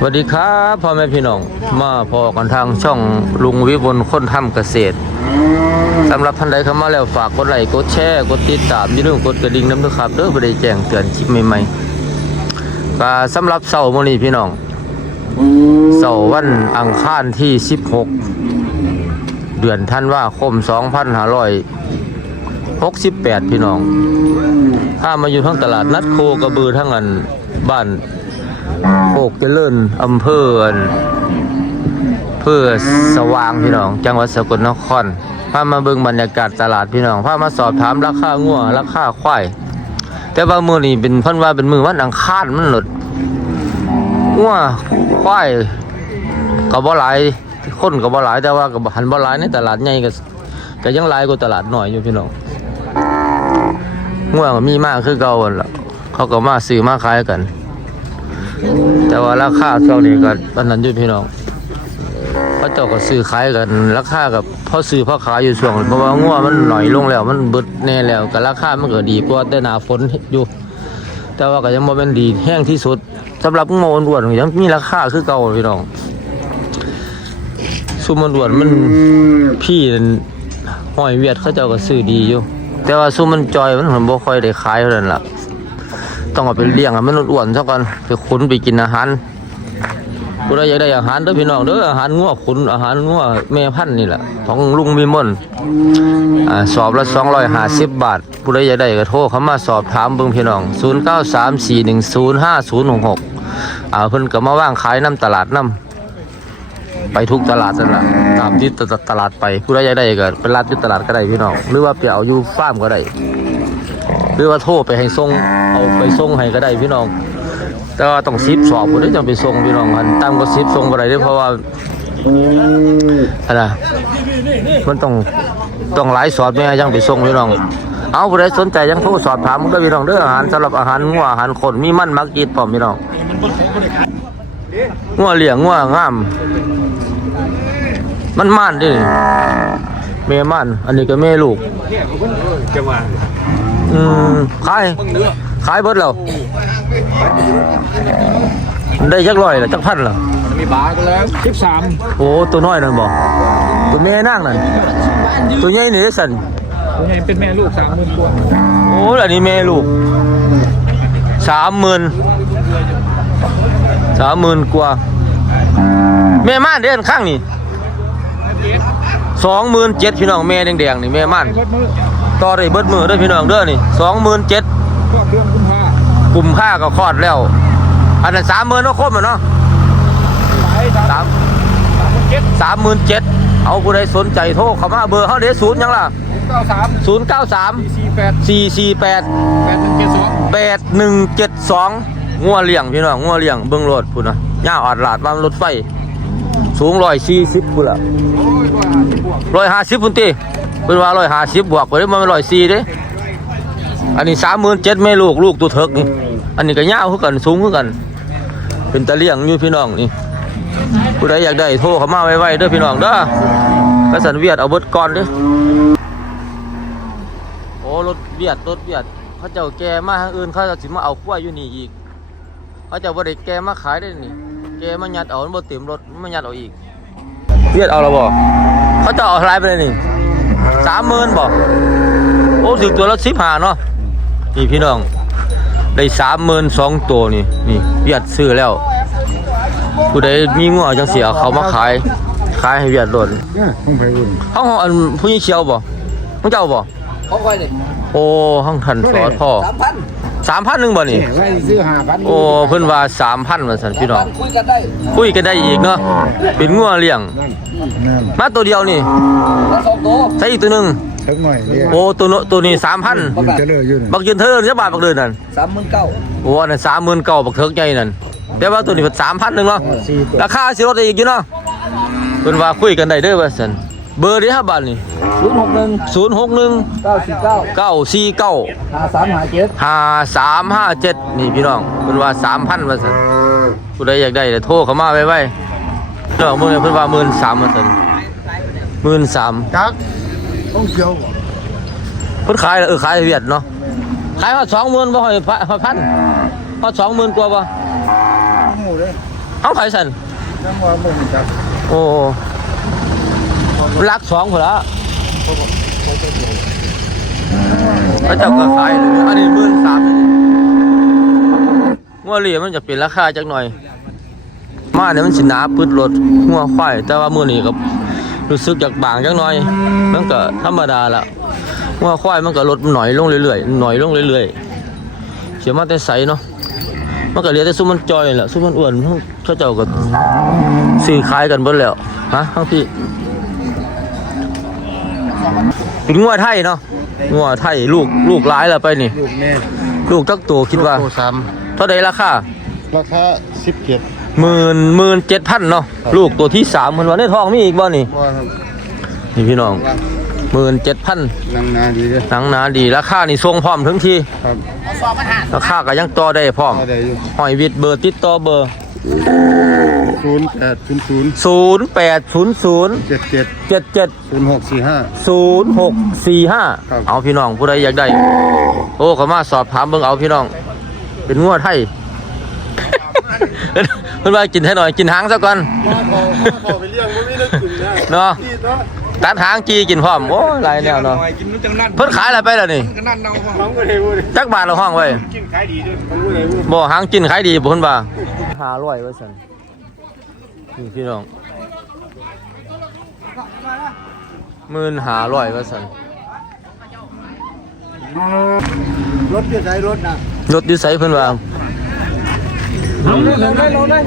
สวัสดีครับพ่อแม่พี่น้องมาพอกันทางช่องลุงวิบลค้นทำเกษตรสำหรับท่านใดเข้ามาแล้วฝากกดไลค์กดแชร์กดติดตามอย่าลืมกดกระดิ่งน้ำด้วยครับเด้อบ่ได้แจ้งเตือนคลิปใหม่ๆก็สำหรับเสาร์มื้อนี้พี่น้องเสาร์วันอังคารที่ 16 เดือนธันวาคม 2568 พี่น้องถ้ามาอยู่ทั้งตลาดนัดโคกระบือทั้งอันบ้าน โคกเจริญอำเภอเพื่อสว่างพี่น้อง จังหวัดสกลนครพามาเบิ่งบรรยากาศตลาดพี่น้องพามาสอบถามราคางัวราคาควายแต่ว่ามือนี้เป็นพิ่นว่าเป็นมือวันอังคารมันหลดงัวควายก็บ่หลายคนก็บ่หลายแต่ว่าก็บ่หันบ่หลายในตลาดใหญ่ก็ก็ยังหลายกว่าตลาดหน้อยอยู่พี่น้องงัวก็มีมากคือเก่าหั่นล่ะเขาก็มาซื้อมาขายกัน แต่ว่าราคาช่วงนี้ก็อันนั้นอยู่พี่น้องพระเจ้าก็ซื้อขายกันราคากับพ่อซื้อพ่อขายอยู่ช่วงเพราะว่างัวมันหน่อยลงแล้ว มันเบิดแน่แล้วก็ราคามันก็ดีกว่าแต่หนาฝนอยู่ แต่ว่าก็ยังบ่แม่นดีแห้งที่สุดสำหรับงัวอ้วนๆยังมีราคาคือเก่าพี่น้องซุมมันอ้วนมันพี่ห้อยเวียดเขาเจ้าก็ซื้อดีอยู่ แต่ว่าซุมมันจอยมันผมบ่ค่อยได้ขายเท่านั้นล่ะ ต้องเอาไปเลี้ยงให้มันอ้วนๆซะก่อนไปขุนไปกินอาหารผู้ใดอยากได้อาหารเด้อพี่น้องเด้ออาหารงัวขุนอาหารงัวแม่พันธุ์นี่แหละของลุงมีมนอ่าสอบละ250 บาท ผู้ใดอยากได้ก็โทรเข้ามาสอบถามเบิ่งพี่น้อง 0934105066อ่าเพิ่นก็มาว่างขายน้ำตลาดน้ำไปทุกตลาดนั่นล่ะตามที่ตลาดไป ผู้ใดอยากได้ก็ไปรัดที่ตลาดก็ได้พี่น้อง หรือว่าไปเอาอยู่ฟาร์มก็ได้ หรือว่าโทรไปให้ส่งเอาไปส่งให้ก็ได้พี่น้อง แต่ว่าต้องซิปสอบผมได้จังไปส่งพี่น้องอันตามก็ซิปส่งไปได้เด้อเพราะว่าอะไรมันต้องต้องหลายสอบแม่ยังไปส่งพี่น้อง เอาผู้ใดสนใจยังโทรสอบถามมันก็พี่น้องเด้ออาหารสำหรับอาหารงัวอาหารคนมีมันมักจีดพร้อมพี่น้องงัวเลี้ยงงัวงาม มันม่านดิแม่ม่าน อันนี้ก็แม่ลูกจะมา อืมขายขายเบิดแล้วได้จักร้อยละจักพันละมีบาร์กันแล้วสิบสามโอ้ตัวน้อยนั่นบ่ตัวแม่นางนั่นตัวใหญ่นี่ได้สั่นยังไงเป็นแม่ลูกสามหมื่นตัวโอ้อันนี้แม่ลูกสามหมื่นสามหมื่นกว่าแม่ม่านเดือนข้างนี่ สองหมื่นเจ็ดพี่น้องแม่แดงๆนี่แม่ม่านรถมือต่อได้เบิดมือเด้อพี่น้องเด้อนี่สองหมื่นเจ็ดก็เดือนกุมภากลุ่มผ้าก็คลอดแล้ว อันนั้นสามหมื่นก็ครบแล้วเนาะไปสามสามสามหมื่นเจ็ดสามหมื่นเจ็ดเอาผู้ใดสนใจโทรเข้ามาเบอร์เขาเดี๋ยวศูนย์ยังล่ะเก้าสามศูนย์เก้าสามสี่แปดสี่สี่แปดแปดหนึ่งเจ็ดสองแปดหนึ่งเจ็ดสองงัวเลี้ยงพี่น้องงัวเลี้ยงเบิ้งรถพุ่นนะย่าออดหลาดวางรถไฟ สูงร้อยสี่สิบพุ่นละโอ้ยว่าบวกร้อยห้าสิบพุ่นตีเป็นว่าร้อยห้าสิบบวกไปได้มาร้อยสี่เด้อันนี้สามหมื่นเจ็ดแม่ลูกลูกตัวเถิกนี่อันนี้ก็ยาวคือกันสูงคือกัน เป็นตะเลี่ยงอยู่พี่น้องนี่ผู้ใดอยากได้โทรเข้ามาไว้ๆเด้อพี่น้องเด้อกระสันเวียดเอาเบิดก่อนเด้อโอ้รถเวียดรถเวียดเขาเจ้าแกมาทางอื่นเขาจะสิมาเอากล้วยอยู่นี่อีกเขาเจ้าบ่ได้แกมาขายได้นี่ แกมายัดเอามันบ่เต็มรถมันมายัดเอาอีกเวียดเอาและบ่เขาเจ้าเอาอะไรไปเลยนี่สามหมื่นบ่โอ้ถึงตัวละสิบห้าเนาะนี่พี่น้องได้สามหมื่นสองตัวนี่นี่เวียดซื้อแล้วผู้ใดมีงัวจังเสียเขามาขายขายให้เวียดโดนเนี่ยคงไปอุ่นห้องของอันผู้หญิงเชียวบ่ห้องเจ้าบ่เขาค่อยเลยโอ้ห้องทันสอพ่อสามพัน สามพันหนึ่งบ่นี่ไล่ซื้อห้าพันโอ้เพิ่นว่าสามพันว่าสันพี่น้องคุยกันได้คุยกันได้อีกเนาะเป็นงัวเลี้ยงนั่นมาตัวเดียวนี่แล้วสองตัวใส่อีกตัวหนึงสักหน่อยเนี่ยโอ้ตัวโนตัวนี้สามพันมันจะเลือกอยู่นี่บักยืนเธอจะบาทบักเดินนั่นสามหมื่นเก้าโอ้อันนั้นสามหมื่นเก้าบักเถิกใหญ่นั่นแต่ว่าตัวนี้เป็นสามพันหนึ่งเนาะสี่ตัวราคาสิลดได้อีกอยู่เนาะเพิ่นว่าคุยกันได้เด้อว่าซั่น เบอร์นี้ครับบัดนี่ศูนย์หกหนึ่งศูนย์หกหนึ่งเก้าสี่เก้าเก้าสี่เก้าห้าสามห้าเจ็ดห้าสามห้าเจ็ดนี่พี่น้องเพิ่นว่าสามพันว่าซั่นผู้ใดอยากได้เดี๋ยวโทรเข้ามาไว้ไว้เนาะมื้อนี้เพิ่นว่าหมื่นสามว่าซั่นหมื่นสามจักต้องเกี่ยวเพิ่นขายแล้วเออขายให้เวียดเนาะขายว่าสองหมื่นบ่ค่อยพะพันพอสองหมื่นกว่าบ่หมูเลยเอาไผสันจังหวะมึงจับโอ้ รักสองพุ่นละแล้วเจ้าก็ขายเลยอันนี้หมื่นสามงัวเหลี่ยมันจะเป็นราคาจักหน่อย มาเนี่ยมันสิหนาปืดรถงัวควายแต่ว่ามื้อนี้ก็รู้สึกอยากบางจักหน่อย มันก็ธรรมดาละงัวควายมันก็ลดหน่อยลงเรื่อยๆหน่อยลงเรื่อยๆเสียมาแต่ใสเนาะมันก็เหลือแต่ซุมมันจอยนี่แหละซุมมันอ้วนเขาเจ้าก็ซื้อขายกันเบิดแล้วฮะทั้งพี่ เป็นงัวไทยเนาะงัวไทยลูกลูกหลายแล้วไปนี่ ลูกแม่ลูกจักตัวคิดว่าโตสามเท่าใดราคาราคาสิบเจ็ดหมื่นหมื่นเจ็ดพันเนาะลูกตัวที่สามมันว่าในท้องมีอีกบ่นี่ว่าครับนี่พี่น้องหมื่นเจ็ดพันนางนาดีเลยหนังหนาดีราคานี่ทรงพร้อมถึงทีครับราคาก็ยังต่อได้พร้อมอะไรอยู่หอยวิดเบอร์ติดต่อเบอร์ ศูนย์แปดศูนย์ศูนย์ศูนย์แปดศูนย์ศูนย์เจ็ดเจ็ดเจ็ดเจ็ดศูนย์หกสี่ห้า ศูนย์หกสี่ห้าครับ เอาพี่น้องผู้ใดอยากได้ โอ้เขามาสอบถามเบิ่งเอาพี่น้อง เป็นงวดไทย เพิ่นว่ากินให้หน่อยกินหางซะก่อนเขาไปเลี้ยงมันไม่ได้กินนะเนาะ ที่เนาะตัดหางจีกินพร้อมโอ้หลายแนวเนาะกินมันจังนั่นเพิ่นขายอะไรไปแล้วนี่ก็นั่นเอาของก็ได้เว้ยจักบาทละห้องไว้ กินขายดีด้วยของก็ได้เว้ยบ่หางกินขายดีบ่เพิ่นว่า500ว่าซั่น นี่พี่น้อง1,500ว่าซั่นรถจะใช้รถนะรถอยู่ไสเพิ่นว่าลงได้ลงได้ลงได้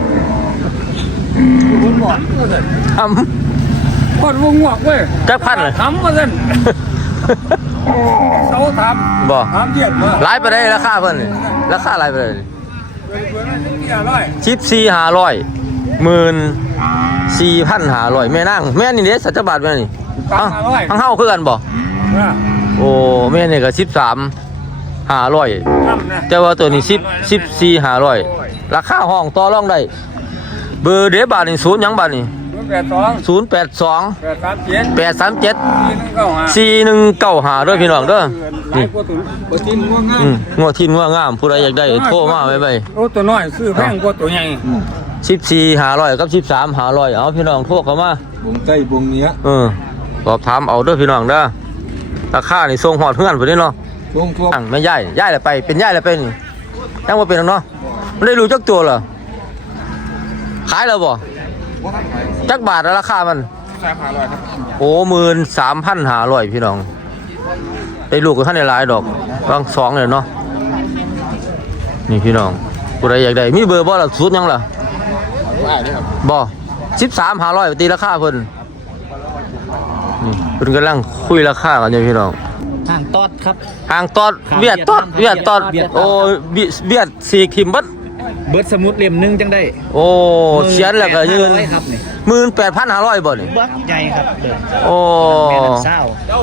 ทำกดวงหวกเว้ยจักพันเลยทำมาเส้นเขาทบ่ำทำเดียดมาหลายไปได้ราคาเพิ่นนี่ราคาหลายไปได้เพื่อนๆนี่อร่อยชิปสี่ห้าร้อย หมื่นสี่พันห้าร้อยแม่นั่งแม่นี่เด้สัจจบาทแม่นี่ตังอร่อยทั้งเฮาคือกันบ่นะโอ้แม่นี่ก็สิบสามห้าร้อยทำนะแต่ว่าตัวนี้สิบสิบสี่ห้าร้อยราคาห้องต่อรองได้เบอร์เดบาทนี่ศูนย์หยังบาทนี่ศูนย์แปดสองศูนย์แปดสองแปดสามเจ็ดแปดสามเจ็ดสี่หนึ่งเก้าห้าสี่หนึ่งเก้าหาด้วยพี่น้องเด้อหลายนี่กว่าตัวตัวที่ง่วงง่ายอืมงัวทินงัวงามผู้ใดอยากได้โทรมาไว้ไว้โอ้ตัวน้อยซื้อแพงกว่าตัวใหญ่ สิบสี่ห้าร้อยกับสิบสามห้าร้อยเอาพี่น้องโทรเข้ามาวงใกล้วงเนี้ยเออสอบถามเอาเด้อพี่น้องเด้อราคานี่ส่งหอดเพื่อนพุ่นนี่เนาะวงทั่วอั่งไม่ย่ายย่ายแล้วไป เป็นย่ายแล้วไปนี่ยังว่าเป็นหรอกเนาะไม่ได้รู้จักตัวเหรอขายแล้วบ่จักบาทแล้วราคามันสามห้าร้อยครับโอ้หมื่นสามพันหาร้อยพี่น้องได้ลูกกับท่านในหลายดอกบางสองเลยเนาะนี่พี่น้องผู้ใดอยากได้มีเบอร์บ่ล่ะสูตรยังล่ะ ได้เลยครับบ่สิบสามหาร้อยตีราคาเพิ่นนี่เพิ่นกำลังคุยราคากันอยู่พี่น้องทางตอดครับห่างตอดครับเวียดตอดเวีเวียยดดตอดเวียดโอ้เวียเวียดสีขิมบัด เบิร์ดสมุดเล่มหนึงจังได้โอ้เขียนแล้วก็ยืนครับนี่หมื่นแปดพันห้าร้อยบ่นี่บักใหญ่ครับเดิมโอ้แม่น้ำเศร้าอ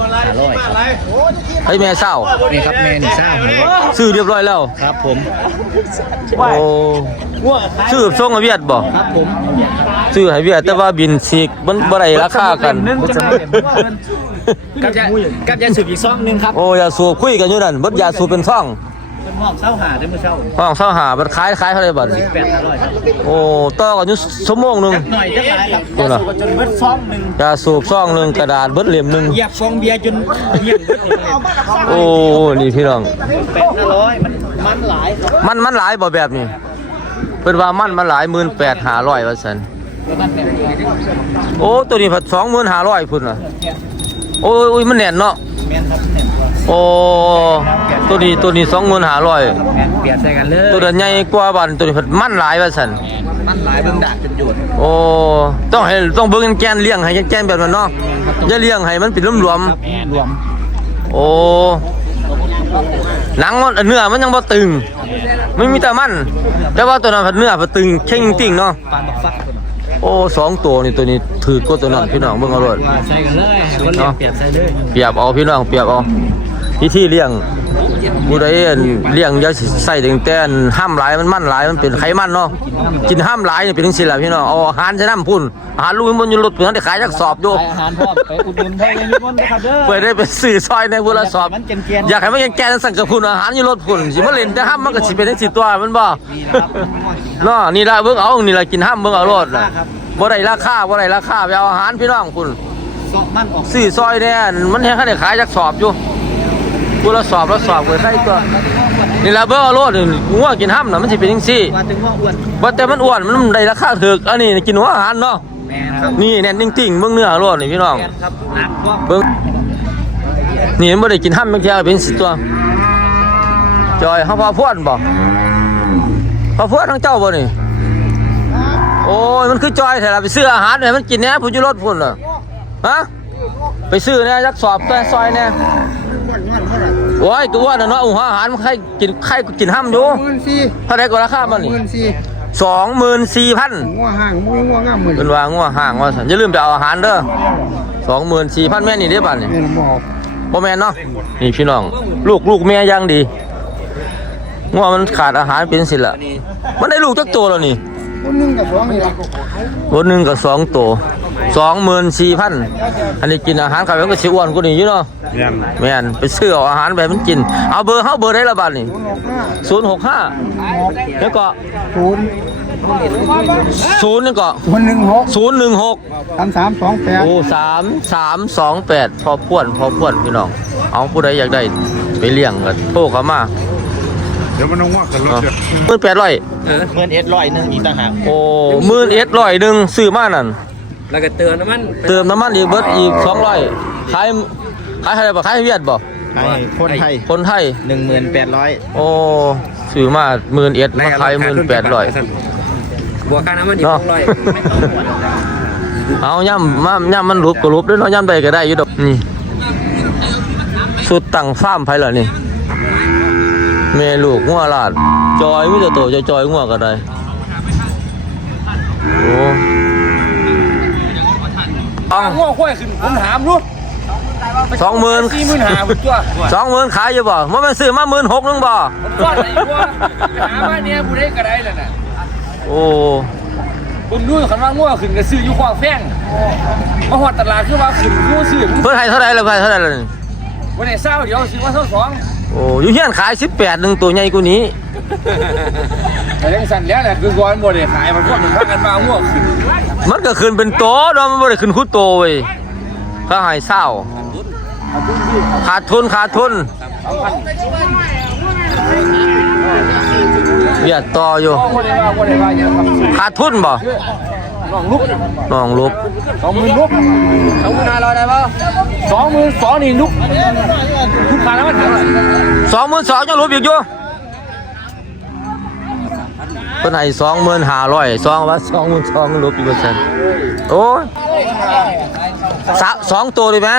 ร่อยครับให้แม่เศร้า นี่ครับแม่นี่เศร้าซื้อเรียบร้อยแล้ว ครับผมโอ้ซื้อส่งให้เวียดบ่ครับผมซื้อให้เวียดแต่ว่าบินสีกมันบ่ได้ราคากัน กับยากับยาสูบอีกซองหนึงครับ โอ้ยาสูบคุยกันอยู่นั่นเบิดยาสูบเป็นซ่องเป็น หม้อเศร้าหาได้เมื่อเช้าห้องเศร้าหาบัดขายขายเท่าไหร่บัดแปดอร่อยครับโอ้ต่อกันอยู่ชั่วโมงหนึงหน่อยจะหลายครับโอ้ยาล่ะสูบจนเบิดซองหนึ่งยาสูบซ่องหนึงกระดาษเบิดเหลี่ยมหนึงเหยียบฟองเบียร์จนเหยียบเบิดเลยโอ้นี่พี่น้องแปดอร่อยมันมันหลายครับมันมันหลายบ่แบบนี้เพิ่นว่ามันมันหลายหมื่นแปดห้าร้อยว่าซั่นแล้วมันเนี่ยโอ้ตัวนี้ผัดสองหมื่นห้าร้อยพุ่นน่ะโอ้ยอุ้ยมันแน่นเนาะแม่นครับแม่นครับโอ้ ตัวนี้ตัวนี้สองหมื่นห้าร้อยแม่นเปลี่ยนใส่กันเลยตัวนั้นใหญ่กว่าบันตัวนี้ผัดมันหลายว่าซั่นมันหลายเบิ่งดาดจนหยุดโอ้ต้องให้ต้องเบิ่งแกนๆเลี้ยงให้แกนๆแบบนั้นเนาะอย่าเลี้ยงให้มันเป็นหลวมครับรวมๆโอ้หนังมันเนื้อมันยังบ่ตึงไม่มีแต่มัน แต่ว่าตัวนั้นผัดเนื้อผัดตึงเข่งจริงๆเนาะปานบักฟักตัวนั้นโอ้สองตัวนี่ตัวนี้ถือกว่าตัวนั้นพี่น้องเบิ่งเอาโลดใส่กันเลยคนเลี้ยงเปลี่ยนใส่เลยเปรียบเอาพี่น้องเปรียบเอาวิธีเลี้ยง ผู้ใดอั่นเลี้ยงอยาสิใส่ถึงแต่อันห้ามหลายมันมันหลายมันเป็นไขมันเนาะกินห้ามหลายนี่เป็นจังซี่ล่ะพี่น้องเอาอาหารใส่น้ำพุ่นอาหารลูกมันอยู่รถเพิ่นได้ขายจักสอบอยู่ขายอาหารพร้อมไปอุดหนุนพ่อยังมีคนนะครับเด้อเปิดได้ไปซื้อซอยในพุ่นละสอบมันเกรียนๆอยากให้มันแก่ๆสั่งกับพุ่นอาหารอยู่รถพุ่นสิมาเล่นแต่ห้ามมันก็สิเป็นจังซี่ตัวมันบ่เนาะนี่ละเบิ่งเอานี่ละกินห้ามเบิ่งเอารถน่ะบ่ได้ราคาบ่ได้ราคาไปเอาอาหารพี่น้องพุ่นเสาะมันออกซื้อซอยแน่มันแฮงคันได้ขายจักสอบอยู่ ผู้ละสอบละสอบก็ใส่ตัวนี่ละเบิ่งเอารถนี่งัวกินห้ามน่ะมันสิเป็นจังซี่ว่าถึงว่าอ้วนว่าแต่มันอ้วนมันได้ราคาถูกอันนี้กินหัวอาหารเนาะแม่ครับนี่แน่นจริงๆเบิ่งเนื้อรถนี่พี่น้องแม่ครับนักว่าเบิ่งนี่มันบ่ได้กินห้ามบางทีเป็นสิตัวจอยเฮาพาพวนบ่พาพวนทั้งเจ้าบ่นี่โอ้ยมันคือจอยแท้ล่ะไปซื้ออาหารให้มันกินแหน่ผู้อยู่รถพุ่นน่ะฮะไปซื้อแหน่จักสอบแต่ซอยแหน่ โอ้ยตัวน่ะเนาะอุ้งอาหารมันใครกินใครกินห้ามอยู่หมื่นสี่เท่าใดก็ราคามันนี่หมื่นสี่24,000งัวห่างงัวงัวงามหมื่นเพิ่นว่างัวห่างว่าซั่นอย่าลืมไปเอาอาหารเด้อ24,000แม่นนี่เด้บัดนี่นี่ะหมอบ่อแม่เนาะนี่พี่น้อง ลูกลูกแม่ย่างดีงัวมันขาดอาหารเป็นสิละมันได้ลูกจักตัวแล้วนี่คนหนึงกับสองนี่ละตัวหนึงกับสองตัว สองหมื่นสี่พันอันนี้กินอาหารข้าวมันก็สิอ้วนกว่านี้อยู่เนาะเรียนแม่นไปซื้อเอาอาหารไปให้มันกิน เอาเบอร์เฮาเบอร์ได้ละบาดนี่ศูนย์หกห้า065แล้วก็ศูนย์0นี่ก็ศูนย์หนึ่งหก016สามสามสองแปดโอ้สามสามสองแปดพอพ่วนพอพ่วนพี่น้อง เอาผู้ใดอยากได้ไปเลี้ยงก็โทรเข้ามาเดี๋ยวมันต้องว่ากันรถเดือดหมื่นแปดร้อยเออเงินเอ็ดร้อยหนึงอีกต่างหากโอ้หมื่นเอ็ดร้อยหนึ่งซื้อมานั่น แล้วก็เตือนน้ำมันเติมน้ำมันอีกเบิดอีกสองร้อยขายขายอะไรบ่ขายให้เวียดบ่ให้คนไทยคนไทยหนึ่งหมื่นแปดร้อยโอ้ซื้อมาหมื่นเอ็ดมาขายหมื่นแปดร้อยบวกค่าน้ำมันอีกเนาะสองร้อยเอาย่ำมาย่ำมันรูปก็รูปด้วยเนาะย่ำใดก็ได้อยู่ดอกนี่สุดตั้งฟาร์มไผล่ะนี่แม่ลูกงัวลาด จอยมีแต่โตจอยจอยๆงัวก็ได้โอ้ ต้องง่วงค่อยขึ้นผมถามลูกสองหมื่นสี่หมื่นหาผมตัวสองหมื่นขายอยู่บ่มันมันซื้อมาหมื่นหกนึงบ่ผมก้อนไหนวะไปหาบ้านเนี้ยผู้ใดก็ได้แล้วน่ะโอ้ผมรู้คันว่าง่วงขึ้นก็ซื้ออยู่ขวางแฟงมาหอดตลาดคือว่าขึ้นกูซื้อเพิ่นให้เท่าไหร่แล้วเพิ่นให้เท่าไหร่แล้วนี่วันไหนเศร้าเดี๋ยวซื้อมาเท่าสองโอ้อยู่เฮียนขาย18นึงตัวใหญ่กว่านี้แต่เรื่องสั่นแล้วแหละคือก่อนบ่ได้ขายมันพวกมันพากันมาง่วงขึ้น มันก็ขึ้นเป็นโตเนาะมันบ่ได้ขึ้นคุดโตเว้ยถ้าให้เศร้าขาดทุนขาดทุนเวียดต่ออยู่บ่ได้ว่าบ่ได้ว่าอย่างครับขาดทุนบ่น้องลุกน้องลูกสองหมื่นลุกสองหมื่นห้าร้อยได้ป่ะสองหมื่นสองนี่ลุกลุกขาแล้วมันถามว่า22,000ยังลูกอีกอยู่ เพิ่นให้25,500ซอยสองว่า22,000มันลูกอีกเปอร์เซ็นต์โอ้ยสะสองตัวดีไหม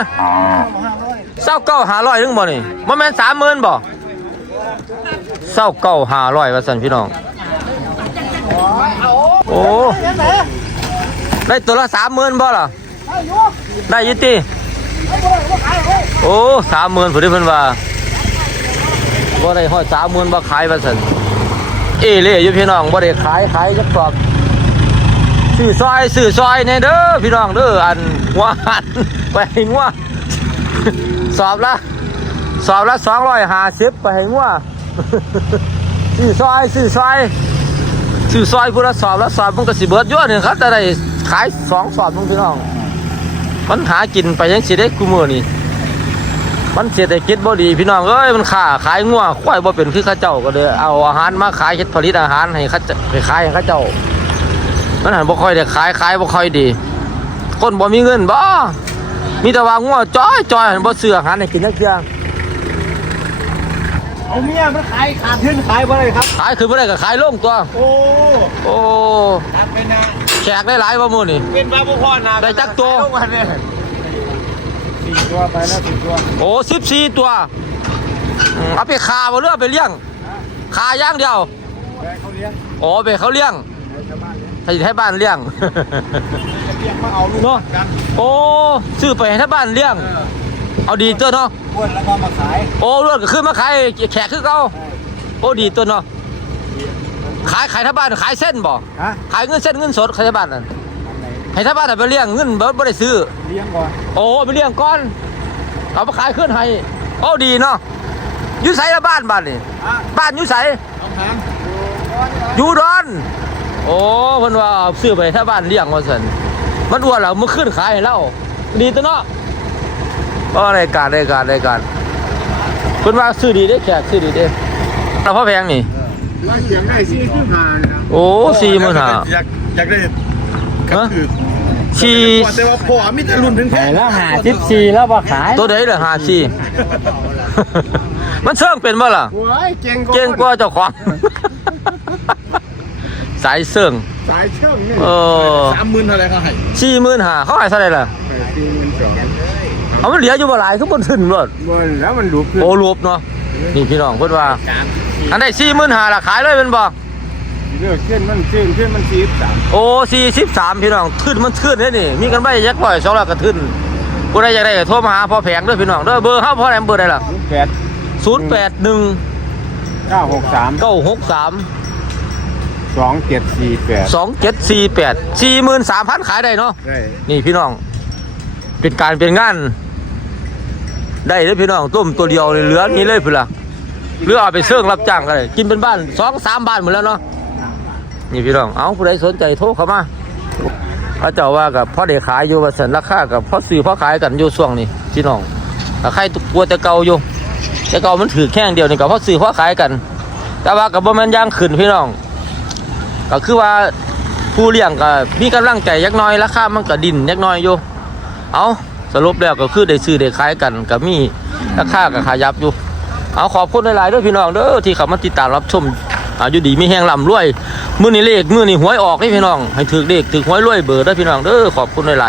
เศร้าเก้าหาร้อยนึงบ่นี่มันแม่นสามหมื่นบ่เศร้าเก้าหาร้อยว่าสันพี่น้องโอ้ได้ตัวละสามหมื่นบ่ล่ะได้อยุติโอ้สามหมื่นผู้ที่เพิ่นว่าบ่ได้ฮอดสามหมื่นบ่ขายว่าสัน เอเล่อยู่พี่น้องบ่ได้ขายขายจักสอบซื้อซอยซื้อซอยเนี่ยเด้อพี่น้องเด้ออันหัวหันไปห้งัวสอบละสอบละสองร้อยห้าสิบไปห้งัวซื้อซอยซื้อซอยซื้อซอยพูดละสอบละสอบมันก็สิเบิดเยอะหนึ่งครับแต่ได้ขายสองสอบมึงพี่น้องมันหากินไปยังสิได้กูมือนี่ มันเศรษฐกิจบ่ดี พี่น้องเอ้ยมันขาขายงัวควายบ่เป็นคือเข้าเจ้าก็เลยเอาอาหารมาขายเฮ็ดผลิตอาหารให้เข้าเจ้าไปขายให้เข้าเจ้า มันหันบ่ค่อยได้ขายขายบ่ค่อยดี คนบ่มีเงินบ่มีแต่ว่างัวจ้อยจ้อยหันบ่ซื้ออาหารให้กินจักเทื่อเอาเมียมันขายขาดทุนขายบ่ได้ครับ ขายคือบ่ได้ก็ขายลงตัว โอ้โอ้ตัดไปนะแขกได้หลายบ่มื้อนี่เป็นบ้าบ่พอนะได้จักตัว สี่ตัวไปแล้วสี่ตัวโอ้14ตัวอืมเอาไปคาบ่หรือเอาไปเลี้ยงคาอย่างเดียวแบกเขาเลี้ยงโอ้ไปเขาเลี้ยงให้ชาวบ้านเลี้ยงให้ให้บ้านเลี้ยง จะเลี้ยงมาเอาลูกเนาะกันโอ้ซื้อไปให้ถ้าบ้านเลี้ยงเอาดีตัวเนาะอ้วนแล้วก็มาขายโอ้รวดก็ขึ้นมาขายแขกคือเก่าโอ้ดีตัวเนาะขายขายท่าบ้านขายเส้นบ่ฮะขายเงินเส้นเงินสดขายท่าบ้านนั่น ให้ท่าบ้านน่ะไปเลี้ยงเงินเบิดบ่ได้ซื้อ เลี้ยงก่อนโอ้ไปเลี้ยงก้อน เอามาขายขึ้นให้โอ้ดีเนาะอยู่ไสละบ้านบ้านนี่อะบ้านอยู่ไสเอาหางอยู่ดอน โอ้เพิ่นว่าซื้อไปถ้าบ้านเลี้ยงว่าซั่นมันอ้วนแล้วมันขึ้นขายให้เราดีตัวเนาะก็รายการรายการรายการเพิ่นว่าซื้อดีเด้แขกซื้อดีเด้เราพ่อแพงนี่ว่าเสียงได้ซี่ขึ้นหานะโอ้สี่หมื่นห้าอยากอยากได้ ฮะสี่แต่ว่าพ่อมีแต่รุ่นถึงแค่แล้วหาสิบสี่แล้วบ่ขายตัวใดเหรอห้าสี่มันเชิงเป็นบ่ล่ะ โอ้ยเก่งเก่งกว่าเจ้าของ สายเสื่อง สายเชื่อมนี่เออ สามหมื่นเท่าไหรเขาให้สี่หมื่นห้าเขาให้เท่าไหร่ล่ะสี่หมื่นสองเอามันเหลืออยู่บ่หลายคือบนขึ้นรถบนแล้วมันดูขึ้นโอ้รวบเนาะนี่พี่น้องเพิ่นว่า อันได้สี่หมื่นห้าละขายเลยเป็นบ่ เลือกเส้นมันเส้นเส้นมันสีสามโอ้สี่สิบสามพี่น้องขึ้นมันขึ้นเด้นี่ มีกันใบยักษ์ร้อยสองร้อยก็ขึ้นผู้ใดอยากได้ก็โทรมาหาพ่อแพงเด้อพี่น้องเด้อเบอร์เฮาพ่อแหลมเบอร์ใดล่ะแปดศูนย์แปดหนึ่งเก้าหกสามเก้าหกสามสองเจ็ดสี่แปดสองเจ็ดสี่แปดสี่หมื่นสามพันขายได้เนาะได้นี่พี่น้องเป็นการเป็นงาน ได้เลยพี่น้องต้มตัวเดียวเลยเหลือนี้เลยพี่นละหรือเอาไปเสื่องรับจ้างก็ได้กินเป็นบ้านสองสามบ้านหมดแล้วเนาะ นี่พี่น้อง เอาผู้ใดสนใจโทรเข้ามาพระเจ้าว่ากับพ่อเด็กขายอยู่ว่าสันราคากับพ่อซื้อพ่อขายกันอยู่ช่วงนี้พี่น้องราคากลัวแต่เก่าอยู่แต่เก่ามันถือแค่งเดียวนี่กับพ่อซื้อพ่อขายกัน แต่ว่ากับบ่แมันย่างขึ้นพี่น้อง ก็คือว่าผู้เลี้ยงก็มีกำลังใจยักน้อยราคามันก็ดินยักน้อยอยู่ เอาสรุปแล้วก็คือได้ซื้อได้ขายกันก็มีราคาก็ขายับอยู่ เอาขอบคุณหลายๆเด้วยพี่น้องเด้อที่เขามาติดตามรับชม อายู่ดีไม่แห้งลำรวย มือนี่เลขมือนี่หวยออกนี่พี่น้อง ให้ถือเลขถือหวยรวยเบอร์ได้พี่น้องเด้อขอบคุณหลาย